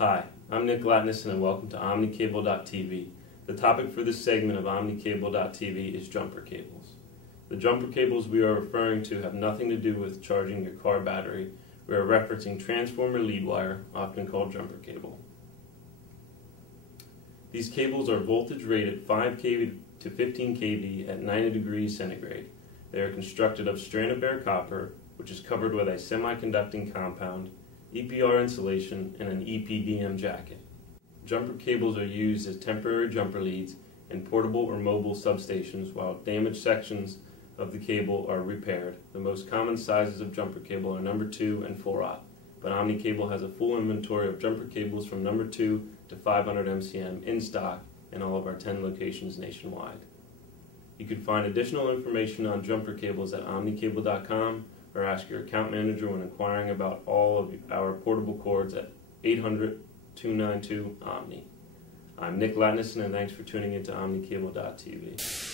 Hi, I'm Nick Latnison and welcome to OmniCable.tv. The topic for this segment of OmniCable.tv is jumper cables. The jumper cables we are referring to have nothing to do with charging your car battery. We are referencing transformer lead wire, often called jumper cable. These cables are voltage rated 5 kV to 15 kV at 90 degrees centigrade. They are constructed of strand of bare copper, which is covered with a semiconducting compound, EPR insulation, and an EPDM jacket. Jumper cables are used as temporary jumper leads in portable or mobile substations while damaged sections of the cable are repaired. The most common sizes of jumper cable are number 2 and 4/0, but OmniCable has a full inventory of jumper cables from number 2 to 500 MCM in stock in all of our 10 locations nationwide. You can find additional information on jumper cables at omnicable.com or ask your account manager when inquiring about all of our portable cords at 800-292-OMNI. I'm Nick Latnison and thanks for tuning into OmniCable.tv.